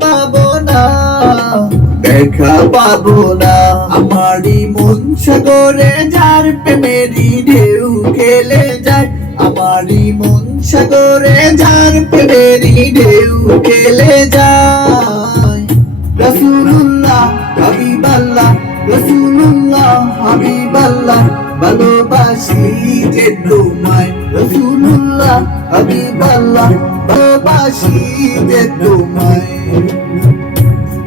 পাবো না, দেখা পাবো না। আমারই মন সাগরে যার প্রেমেরই ঢেউ খেলে যায়, আমারই মন সাগরে যার প্রেমেরই ঢেউ খেলে যায়। রাসূলুল্লাহ হাবিবাল্লাহ, রাসূলুল্লাহ হাবিবাল্লাহ, ভালোবাসি যে তোমায়। রাসূলুল্লাহ হাবিবাল্লাহ, ভালোবাসি যে তোমায়।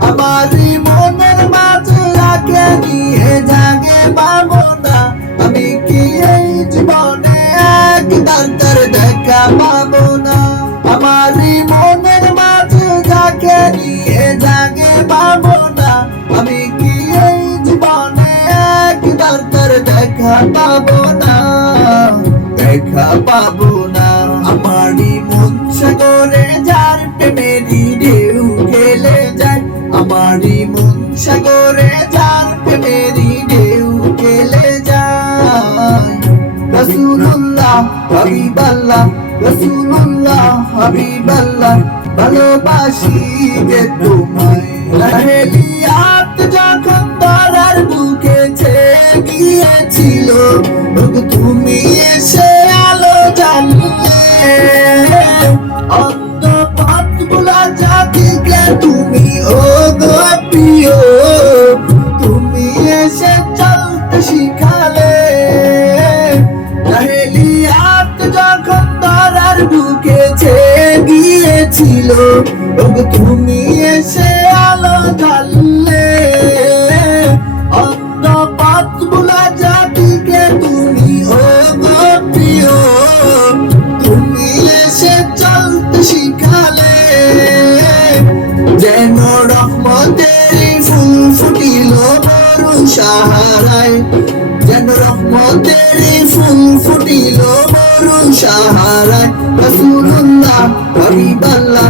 আমারই মনের মাঝে আগে নিয়ে জাগে ভাবনা, আমি কি এই জীবনে একবার তার দেখা পাবো না। আমারই মনের মাঝে যাকে নিয়ে জাগে ভাবনা, আমি কি এই জীবনে একবার তার দেখা পাবো না, দেখা পাবো না। আমারই মন সাগরে যার প্রেমেরই ঢেউ খেলে যায়, আমারই মন সাগরে যার প্রেমেরই ঢেউ খেলে যায়। রাসূলুল্লাহ হাবিবাল্লাহ, রাসূলুল্লাহ হাবিবাল্লাহ, ভালোবাসি যে তোমায়। লাহেলিয়াত যখন ধরার বুকে ছেয়ে গিয়েছিল, তুমি এসে আলো জ্বালিয়ে অন্ধ পথগুলা জাতিকে তুমি ও গো প্রিয়, তুমি এসে চলতে শিখালে। লাহেলিয়াত যখন ধরার বুকে ছেয়ে গিয়েছিল, তুমি এসে আলো জ্বাললে। অন্ধ পথগুলা জাতিকে তুমি ও গো প্রিয়, তুমি এসে চলতে শিখালে। যেন রহমতের ফুল ফুটিল মরু সাহারায়, যেন রহমতের ফুল ফুটিল মরু সাহারায়। রাসূলুল্লাহ হাবিবাল্লাহ।